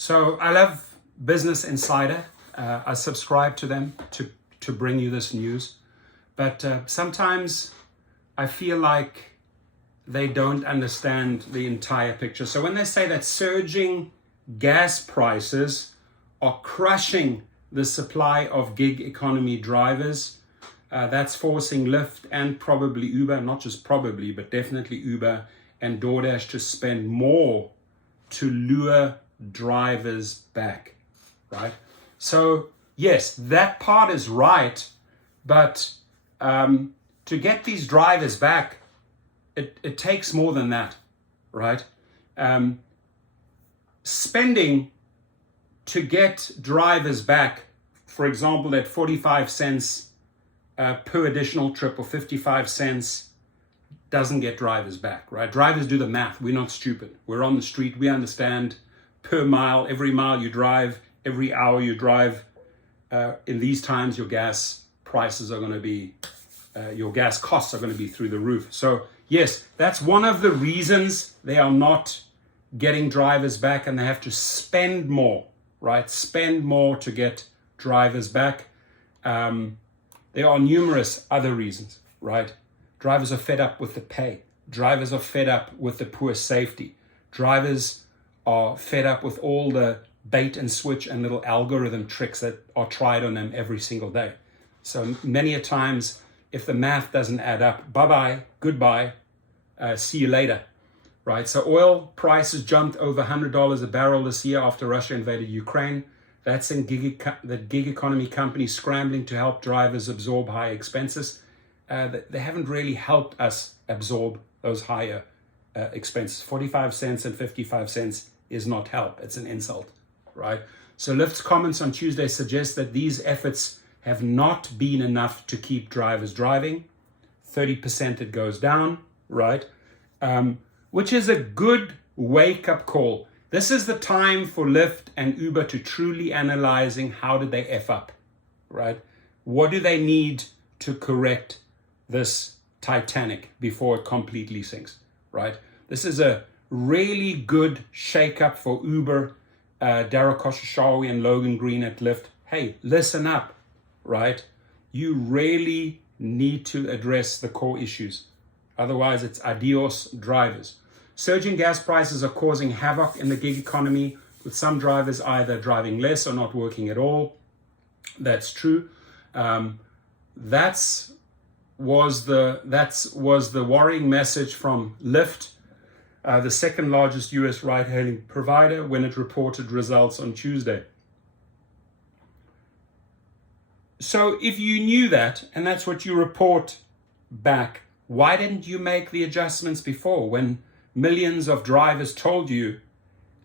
So I love Business Insider. I subscribe to them to bring you this news. But sometimes I feel like they don't understand the entire picture. So when they say that surging gas prices are crushing the supply of gig economy drivers, that's forcing Lyft and probably Uber, not just probably, but definitely Uber and DoorDash to spend more to lure drivers back, right? So yes, that part is right, but to get these drivers back, it takes more than that, right? Spending to get drivers back, for example, at 45 cents per additional trip or 55 cents doesn't get drivers back, right? Drivers do the math. We're not stupid. We're on the street. We understand per mile, every mile you drive, every hour you drive, in these times, your gas prices are going to be, your gas costs are going to be through the roof. So yes, that's one of the reasons they are not getting drivers back, and they have to spend more, right? Spend more to get drivers back. There are numerous other reasons, right? Drivers are fed up with the pay. Drivers are fed up with the poor safety. Drivers are fed up with all the bait and switch and little algorithm tricks that are tried on them every single day. So many a times, if the math doesn't add up, bye-bye, goodbye, see you later, right? So oil prices jumped over $100 a barrel this year after Russia invaded Ukraine. That's in the gig economy companies scrambling to help drivers absorb high expenses. They haven't really helped us absorb those higher expenses. 45 cents and 55 cents is not help. It's an insult, right? So Lyft's comments on Tuesday suggest that these efforts have not been enough to keep drivers driving. 30% it goes down, right? Which is a good wake-up call. This is the time for Lyft and Uber to truly analyzing how did they F up, right? What do they need to correct this Titanic before it completely sinks, right? This is a really good shake-up for Uber, Dara Khosrowshahi and Logan Green at Lyft. Hey, listen up, right? You really need to address the core issues. Otherwise, it's adios drivers. Surging gas prices are causing havoc in the gig economy, with some drivers either driving less or not working at all. That's true. That was the worrying message from Lyft, the second largest US ride-hailing provider, when it reported results on Tuesday. So if you knew that, and that's what you report back, why didn't you make the adjustments before, when millions of drivers told you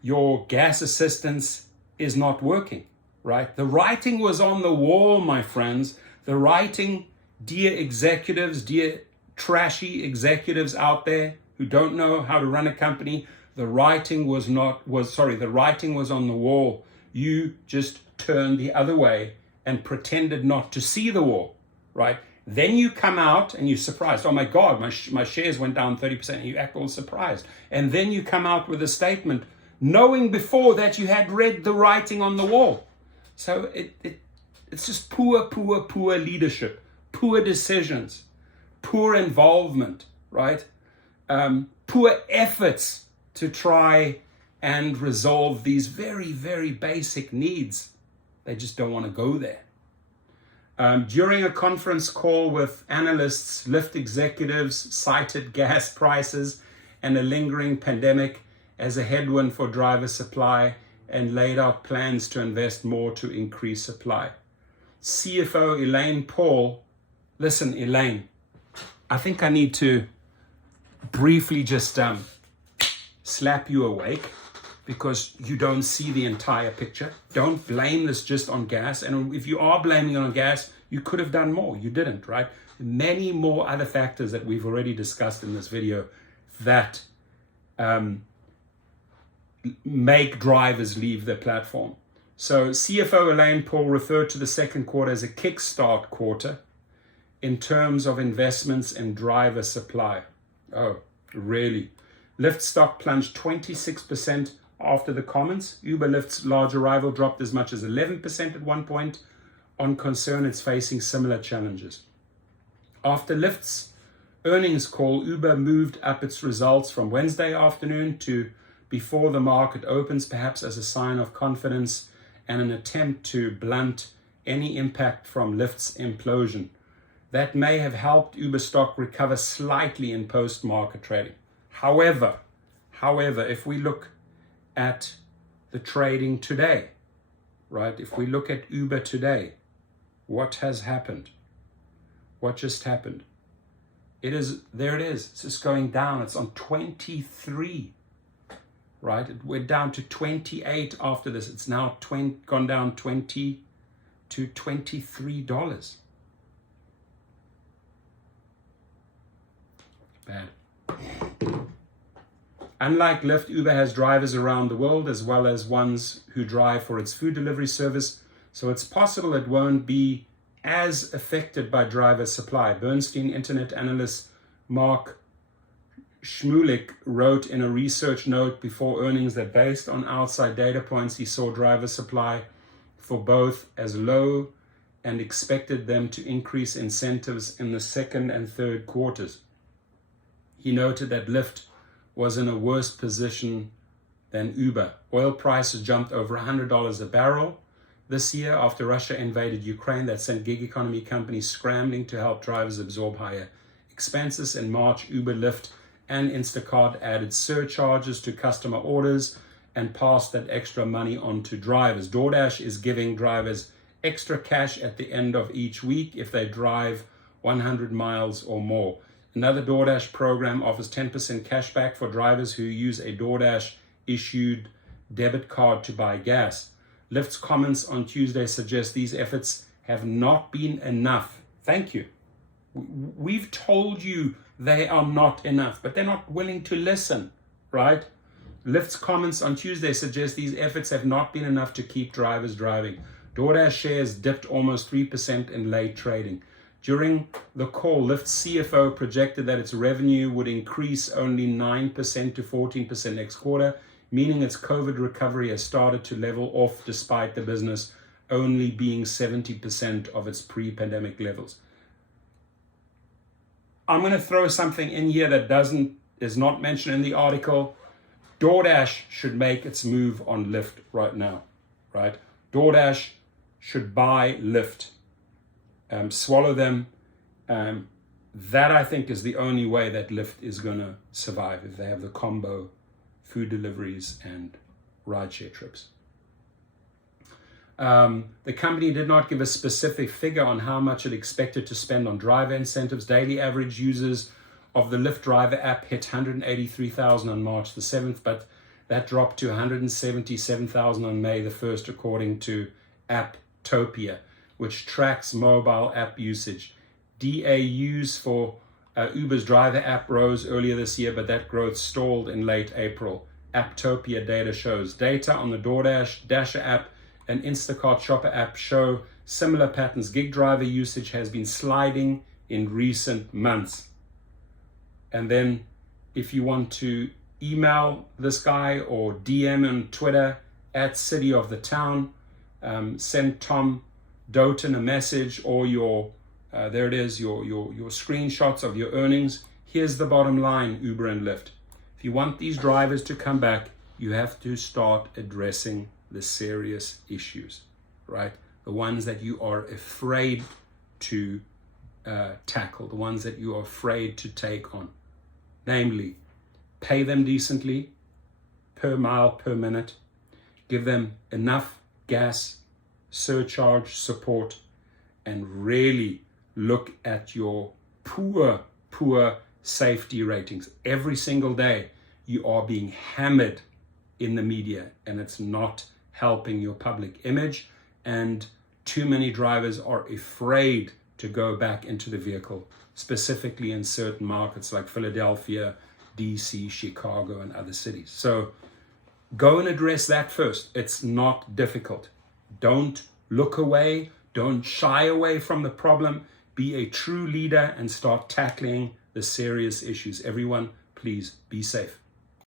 your gas assistance is not working, right? The writing was on the wall, my friends. The writing, dear executives, dear trashy executives out there who don't know how to run a company, the writing was on the wall. You just turned the other way and pretended not to see the wall, right? Then you come out and you're surprised. Oh my God, my shares went down 30%. And you act all surprised. And then you come out with a statement knowing before that you had read the writing on the wall. So it's just poor leadership, poor decisions, poor involvement, right? Poor efforts to try and resolve these very, very basic needs. They just don't want to go there. During a conference call with analysts, Lyft executives cited gas prices and a lingering pandemic as a headwind for driver supply and laid out plans to invest more to increase supply. CFO Elaine Paul, listen, Elaine, I think I need to briefly just slap you awake, because you don't see the entire picture. Don't blame this just on gas. And if you are blaming it on gas, you could have done more. You didn't, right? Many more other factors that we've already discussed in this video that make drivers leave their platform. So CFO Elaine Paul referred to the second quarter as a kickstart quarter in terms of investments in driver supply. Oh, really? Lyft stock plunged 26% after the comments. Uber Lyft's large arrival dropped as much as 11% at one point on concern it's facing similar challenges. After Lyft's earnings call, Uber moved up its results from Wednesday afternoon to before the market opens, perhaps as a sign of confidence and an attempt to blunt any impact from Lyft's implosion. That may have helped Uber stock recover slightly in post-market trading. However, if we look at the trading today, right? If we look at Uber today, what has happened? What just happened? There it is. It's just going down. It's on 23, right? It went down to 28 after this. It's now gone down 20 to $23. Bad. Unlike Lyft, Uber has drivers around the world as well as ones who drive for its food delivery service, so it's possible it won't be as affected by driver supply. Bernstein internet analyst Mark Shmulik wrote in a research note before earnings that based on outside data points, he saw driver supply for both as low and expected them to increase incentives in the second and third quarters. He noted that Lyft was in a worse position than Uber. Oil prices jumped over $100 a barrel this year after Russia invaded Ukraine. That sent gig economy companies scrambling to help drivers absorb higher expenses. In March, Uber, Lyft, and Instacart added surcharges to customer orders and passed that extra money on to drivers. DoorDash is giving drivers extra cash at the end of each week if they drive 100 miles or more. Another DoorDash program offers 10% cash back for drivers who use a DoorDash issued debit card to buy gas. Lyft's comments on Tuesday suggest these efforts have not been enough. Thank you. We've told you they are not enough, but they're not willing to listen, right? Lyft's comments on Tuesday suggest these efforts have not been enough to keep drivers driving. DoorDash shares dipped almost 3% in late trading. During the call, Lyft's CFO projected that its revenue would increase only 9% to 14% next quarter, meaning its COVID recovery has started to level off despite the business only being 70% of its pre-pandemic levels. I'm going to throw something in here that is not mentioned in the article. DoorDash should make its move on Lyft right now, right? DoorDash should buy Lyft. Swallow them. That I think is the only way that Lyft is going to survive, if they have the combo food deliveries and rideshare trips. The company did not give a specific figure on how much it expected to spend on driver incentives. Daily average users of the Lyft driver app hit 183,000 on March the 7th, but that dropped to 177,000 on May the 1st, according to Apptopia, which tracks mobile app usage. DAUs for Uber's driver app rose earlier this year, but that growth stalled in late April. Apptopia data shows. Data on the DoorDash, Dasher app, and Instacart Shopper app show similar patterns. Gig driver usage has been sliding in recent months. And then if you want to email this guy or DM on Twitter at City of the Town, send Tom Doughton a message, or your screenshots of your earnings. Here's the bottom line, Uber and Lyft. If you want these drivers to come back, you have to start addressing the serious issues, right? The ones that you are afraid to tackle, the ones that you are afraid to take on. Namely, pay them decently, per mile, per minute. Give them enough gas surcharge support, and really look at your poor safety ratings. Every single day you are being hammered in the media, and it's not helping your public image, and too many drivers are afraid to go back into the vehicle, specifically in certain markets like Philadelphia, DC, Chicago, and other cities. So go and address that first. It's not difficult. Don't look away. Don't shy away from the problem. Be a true leader and start tackling the serious issues. Everyone, please be safe.